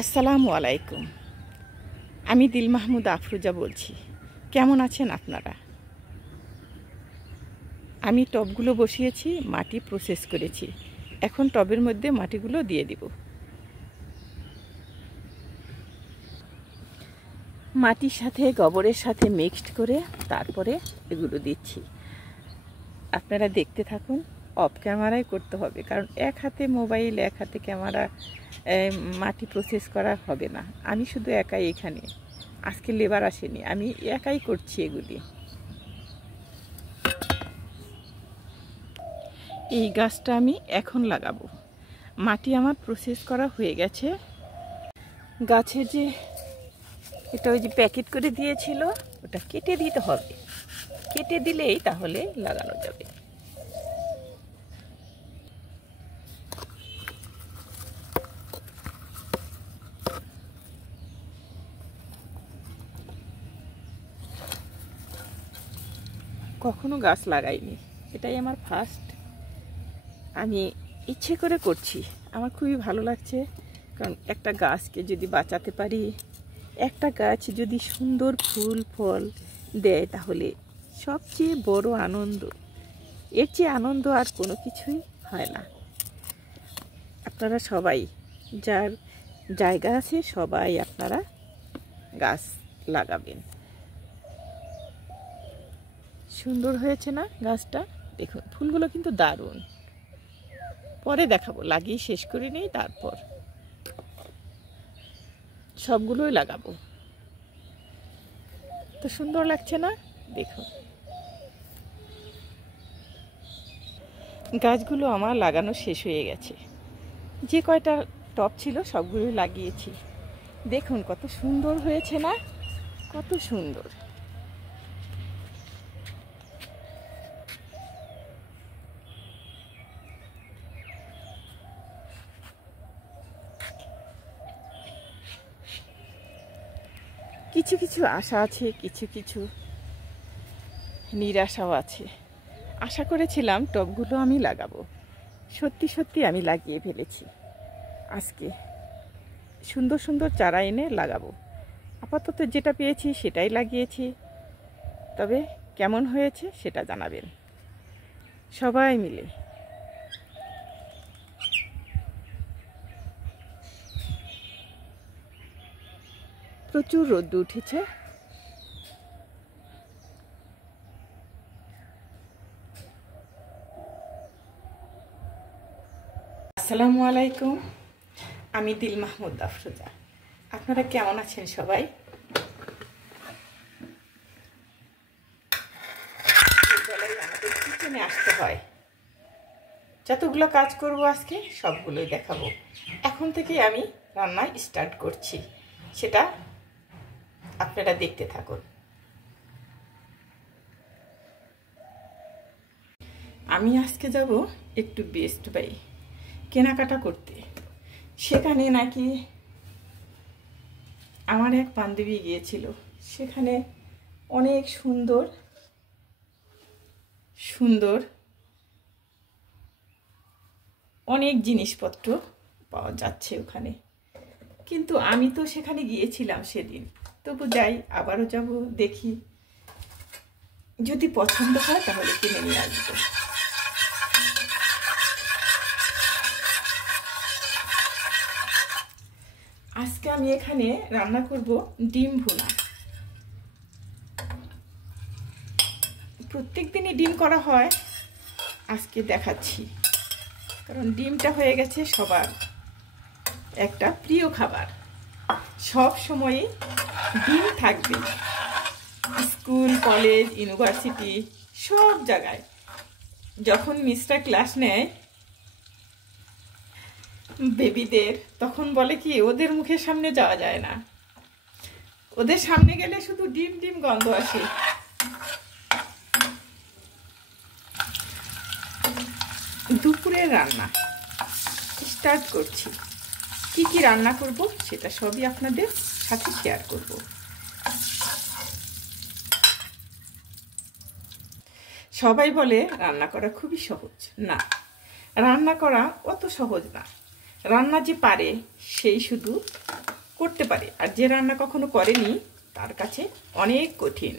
আসসালামু আলাইকুম। আমি দিল মাহমুদ আফরোজা বলছি। কেমন আছেন আপনারা? আমি টবগুলো বসিয়েছি, মাটি প্রসেস করেছি। এখন টবের মধ্যে মাটিগুলো দিয়ে দিব। মাটির সাথে গোবরের সাথে মিক্সড করে তারপরে এগুলো দিচ্ছি। আপনারা দেখতে থাকুন। অফ ক্যামেরায় করতে হবে, কারণ এক হাতে মোবাইল, এক হাতে ক্যামেরা, মাটি প্রসেস করা হবে না। আমি শুধু একাই এখানে, আজকে লেবার আসেনি, আমি একাই করছি এগুলি। এই গাছটা আমি এখন লাগাবো। মাটি আমার প্রসেস করা হয়ে গেছে। গাছের যে এটা ওই যে প্যাকেট করে দিয়েছিল, ওটা কেটে দিতে হবে। কেটে দিলেই তাহলে লাগানো যাবে। কখনো গাছ লাগাইনি, এটাই আমার ফার্স্ট। আমি ইচ্ছে করে করছি, আমার খুবই ভালো লাগছে। কারণ একটা গাছকে যদি বাঁচাতে পারি, একটা গাছ যদি সুন্দর ফুল ফল দেয়, তাহলে সবচেয়ে বড় আনন্দ। এর চেয়ে আনন্দ আর কোনো কিছুই হয় না। আপনারা সবাই, যার জায়গা আছে, সবাই আপনারা গাছ লাগাবেন। সুন্দর হয়েছে না গাছটা? দেখুন ফুলগুলো কিন্তু দারুণ। পরে দেখাবো, লাগিয়ে শেষ করে নেই, তারপর সবগুলোই লাগাবো। তো সুন্দর লাগছে না? দেখুন গাছগুলো আমার লাগানো শেষ হয়ে গেছে। যে কয়টা টব ছিল সবগুলোই লাগিয়েছি। দেখুন কত সুন্দর হয়েছে না? কত সুন্দর। কিছু কিছু আশা আছে, কিছু কিছু নিরাশাও আছে। আশা করেছিলাম টবগুলো আমি লাগাবো, সত্যি সত্যি আমি লাগিয়ে ফেলেছি। আজকে সুন্দর সুন্দর চারা এনে লাগাবো। আপাতত যেটা পেয়েছি সেটাই লাগিয়েছি। তবে কেমন হয়েছে সেটা জানাবেন সবাই মিলে। প্রচুর রোদ উঠেছে। আসসালামু আলাইকুম। আমি দিল মাহমুদ আফরোজা। আপনারা কেমন আছেন সবাই? আমাদের কিচেনে আসতে হয়। যতগুলো কাজ করব আজকে সবগুলোই দেখাবো। এখন থেকে আমি রান্না স্টার্ট করছি, সেটা আপনারা দেখতে থাকুন। আমি আজকে যাব একটু বেস্ট বাই কেনাকাটা করতে। সেখানে নাকি আমার এক বান্ধবী গিয়েছিল, সেখানে অনেক সুন্দর সুন্দর অনেক জিনিসপত্র পাওয়া যাচ্ছে ওখানে। কিন্তু আমি তো সেখানে গিয়েছিলাম সেদিন, তবু যাই, আবারও যাব, দেখি যদি পছন্দ হয় তাহলে কিনে নিয়ে আসবো। আজকে আমি এখানে রান্না করব ডিম ভুনা। প্রত্যেক দিনই ডিম করা হয়, আজকে দেখাচ্ছি। কারণ ডিমটা হয়ে গেছে সবার একটা প্রিয় খাবার। সব সময়ই ডিম থাকবে, স্কুল, কলেজ, ইউনিভার্সিটি, সব জায়গায়। যখন মিস্টার ক্লাস নেয় বেবিদের, তখন বলে কি, ওদের মুখের সামনে যাওয়া যায় না, ওদের সামনে গেলে শুধু ডিম ডিম গন্ধ আসে। দুপুরের রান্না স্টার্ট করছি। কি কি রান্না করব সেটা সবই আপনাদের সাথে শেয়ার করব। সবাই বলে রান্না করা খুবই সহজ। না, রান্না করা অত সহজ না। রান্না যে পারে সেই শুধু করতে পারে, আর যে রান্না কখনো করেনি তার কাছে অনেক কঠিন।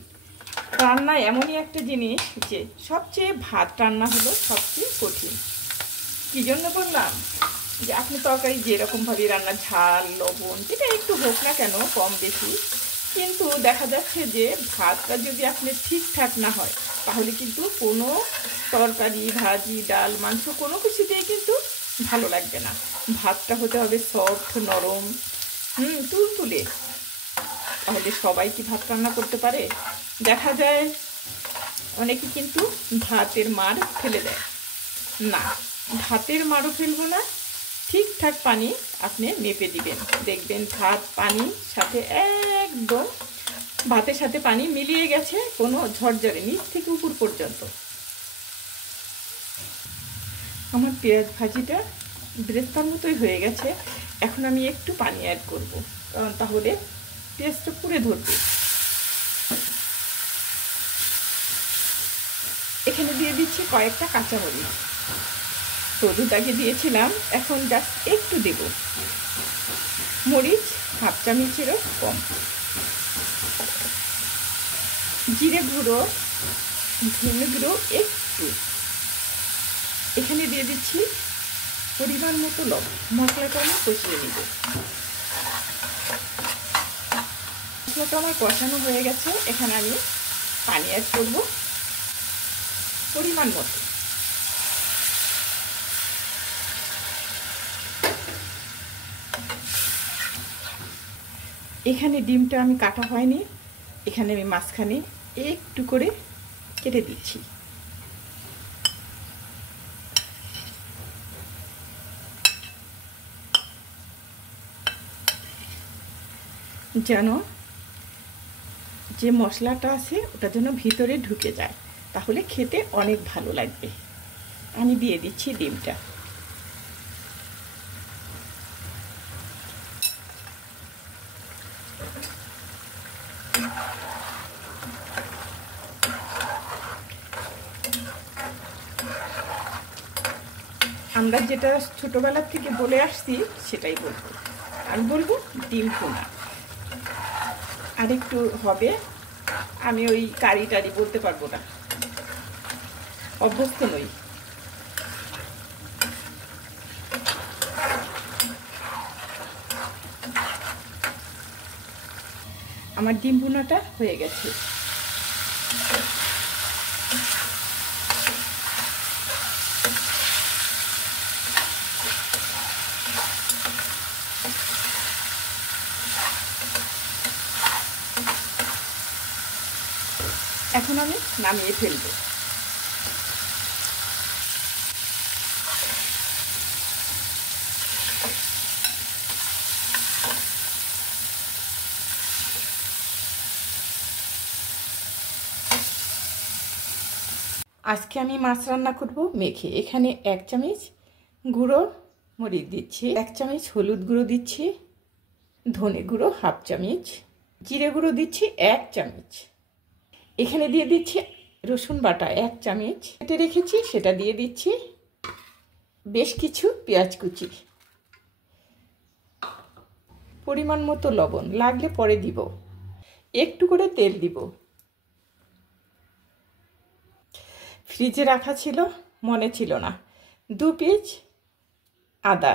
রান্না এমনই একটা জিনিস যে সবচেয়ে ভাত রান্না হলো সবচেয়ে কঠিন। কী জন্য বললাম? যে আপনি তরকারি যেরকমভাবে রান্না, ঝাল লবণ যেটা একটু হোক না কেন কম বেশি, কিন্তু দেখা যাচ্ছে যে ভাতটা যদি আপনি ঠিকঠাক না হয় তাহলে কিন্তু কোনো তরকারি, ভাজি, ডাল, মাংস কোনো কিছুতেই কিন্তু ভালো লাগবে না। ভাতটা হতে হবে সফট, নরম, তুলতুলে। তাহলে সবাই কি ভাত রান্না করতে পারে? দেখা যায় অনেকে কিন্তু ভাতের মাড় ফেলে দেয়। না, ভাতের মাড়ও ফেলবো না, ঠিকঠাক পানি আপনি মেপে দিবেন, দেখবেন ভাত পানির সাথে একদম ভাতের সাথে পানি মিলিয়ে গেছে, কোনো ঝরঝরে নিচ থেকে উপর পর্যন্ত। আমার পেঁয়াজ ভাজিটা ব্রেস্তার মতোই হয়ে গেছে। এখন আমি একটু পানি অ্যাড করব, কারণ তাহলে পেঁয়াজটা পুড়ে ধরবে। এখানে দিয়ে দিচ্ছি কয়েকটা কাঁচামরিচ। তো দুটাকে দিয়েছিলাম, এখন জাস্ট একটু দেব। মরিচ হাফ চামচেরও কম। জিরে গুঁড়ো, ধনে গুঁড়ো একটু। এখানে দিয়ে দিচ্ছি পরিমাণ মতো লবণ। মশলাটা আমি কষিয়ে নেব। মশলাটা আমার কষানো হয়ে গেছে। এখানে আমি পানি অ্যাড করব পরিমাণ মতো। এখানে ডিমটা আমি কাটা হয়নি, এখানে আমি মাঝখানে একটু করে কেটে দিচ্ছি। যেন যে মশলাটা আছে ওটা যেন ভিতরে ঢুকে যায়, তাহলে খেতে অনেক ভালো লাগবে। আমি দিয়ে দিচ্ছি ডিমটা। আমরা যেটা ছোটবেলার থেকে বলে আসছি সেটাই বলবো। আমি বলবো ডিম ভুনা। আর একটু হবে, আমি ওই কারি টারি বলতে পারবো না, অভ্যস্ত নই। আমার ডিম ভুনাটা হয়ে গেছে। এখন আমি নামিয়ে ফেলবো। আজকে আমি মাছ রান্না করব মেখে। এখানে 1 চামচ গুঁড়ো মরিচ দিচ্ছি, 1 চামচ হলুদ গুঁড়ো দিচ্ছি, ধনে গুঁড়ো হাফ চামচ, জিরে গুঁড়ো দিচ্ছি 1 চামচ। এখানে দিয়ে দিচ্ছি রসুন বাটা 1 চামচ কেটে রেখেছি, সেটা দিয়ে দিচ্ছি। বেশ কিছু পেঁয়াজ কুচি, পরিমাণ মতো লবণ, লাগলে পরে দিব। একটু করে তেল দিব। ফ্রিজে রাখা ছিল, মনে ছিল না। 2 পিস আদা।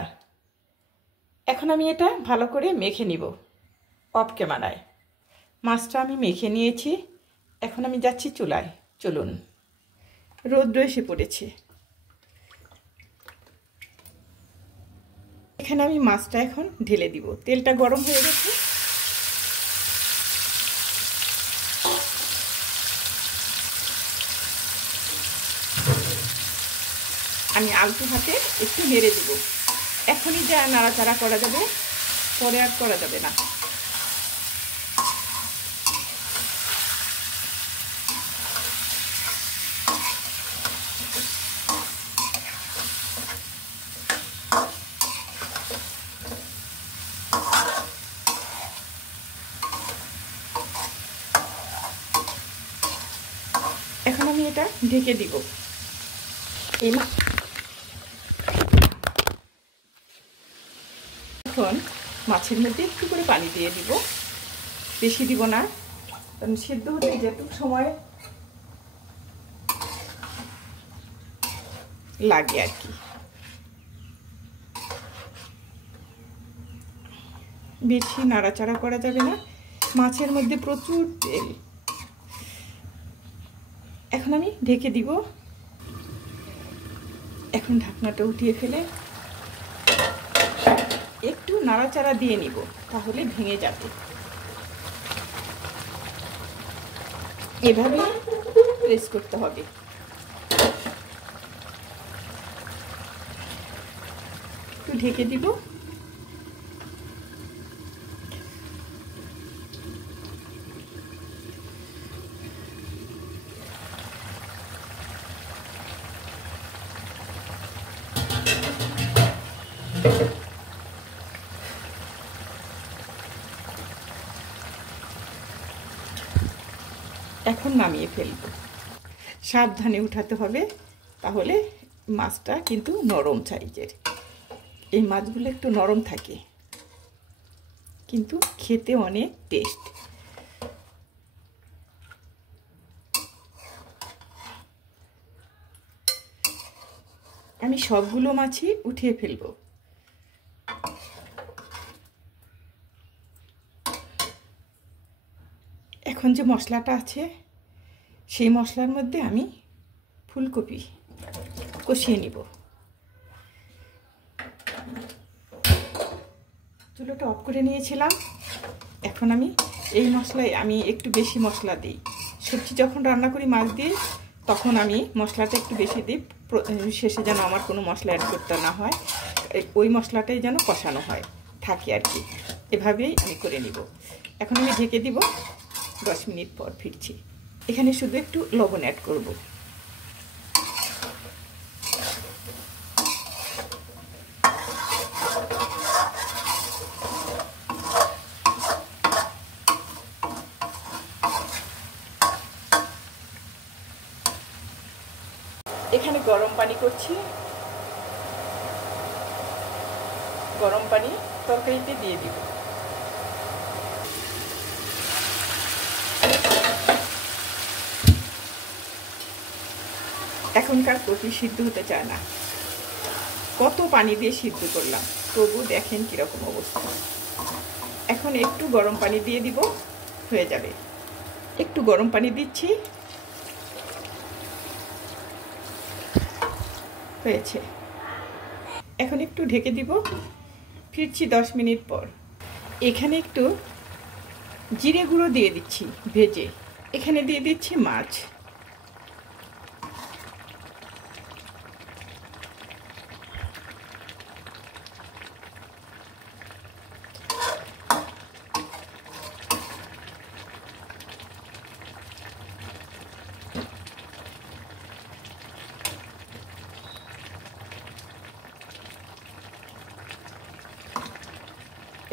এখন আমি এটা ভালো করে মেখে নিব অফ ক্যামেরায়। মাছটা আমি মেখে নিয়েছি, এখন আমি যাচ্ছি চুলায়। চলুন, রৌদ্র এসে পড়েছে। এখানে আমি মাছটা এখন ঢেলে দিব। তেলটা গরম হয়ে গেছে। আমি আলতো হাতে একটু নেড়ে দিব। এখনই যা নাড়াচাড়া করা যাবে, পরে আর করা যাবে না। এখন আমি এটা ঢেকে দিব। এই মাছের মধ্যে একটু করে পানি দিয়ে দিব, বেশি দিব না, কারণ সিদ্ধ হতে যেটুকু সময় লাগে আর কি। বেশি নাড়াচাড়া করা যাবে না, মাছের মধ্যে প্রচুর তেল। এখন আমি ঢেকে দিব। এখন ঢাকনাটা উঠিয়ে ফেলে একটু নাড়াচাড়া দিয়ে নিব, তাহলে ভেঙে যাবে। এভাবে প্রেস করতে হবে। একটু ঢেকে দিব। এখন নামিয়ে ফেলব। সাবধানে উঠাতে হবে, তাহলে মাছটা কিন্তু নরম সাইজের। এই মাছগুলো একটু নরম থাকে, কিন্তু খেতে অনেক টেস্ট। আমি সবগুলো মাছই উঠিয়ে ফেলব। এখন যে মশলাটা আছে, সেই মশলার মধ্যে আমি ফুলকপি কষিয়ে নিব। চুলোটা অফ করে নিয়েছিলাম। এখন আমি এই মশলায় আমি একটু বেশি মশলা দিই। সবজি যখন রান্না করি মাছ দিয়ে, তখন আমি মশলাটা একটু বেশি দিই, শেষে যেন আমার কোনো মশলা অ্যাড করতে না হয়, ওই মশলাটাই যেন কষানো হয় থাকে আর কি। এভাবেই আমি করে নিব। এখন আমি ঢেকে দিব, 10 মিনিট পর ফিরছি। এখানে শুধু একটু লবণ অ্যাড করব। এখানে গরম পানি করছি। গরম পানি তরকারিতে দিয়ে দিব। এখনকার কপি সিদ্ধ হতে চায় না, কত পানি দিয়ে সিদ্ধ করলাম, তবু দেখেন কিরকম অবস্থা। এখন একটু গরম পানি দিয়ে দিব, হয়ে যাবে। একটু গরম পানি দিচ্ছি, হয়েছে। এখন একটু ঢেকে দিব, ফিরছি 10 মিনিট পর। এখানে একটু জিরে গুঁড়ো দিয়ে দিচ্ছি ভেজে। এখানে দিয়ে দিচ্ছি মাছ।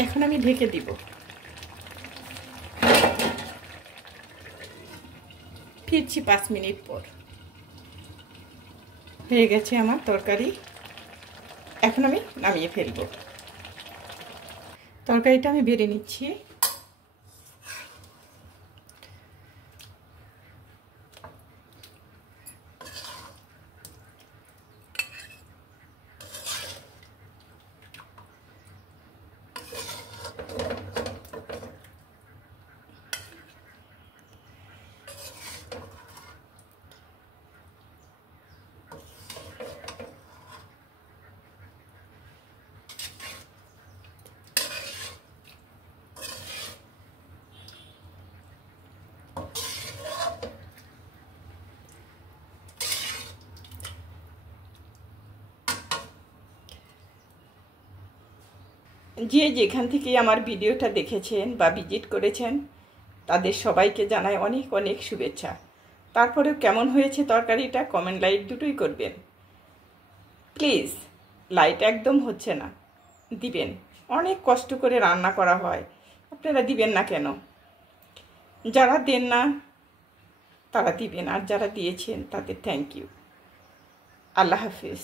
এখন আমি ঢেকে দিব। ফিরছি 5 মিনিট পর। হয়ে গেছে আমার তরকারি। এখন আমি নামিয়ে ফেলবো। তরকারিটা আমি বেড়ে নিচ্ছি। যে যেখান থেকে আমার ভিডিওটা দেখেছেন বা ভিজিট করেছেন, তাদের সবাইকে জানাই অনেক অনেক শুভেচ্ছা। তারপরেও কেমন হয়েছে তরকারিটা, কমেন্ট লাইক দুটোই করবেন প্লিজ। লাইট একদম হচ্ছে না, দিবেন। অনেক কষ্ট করে রান্না করা হয়, আপনারা দিবেন না কেন? যারা দেন না তারা দিবেন, আর যারা দিয়েছেন তাদের থ্যাংক ইউ। Allah Hafiz.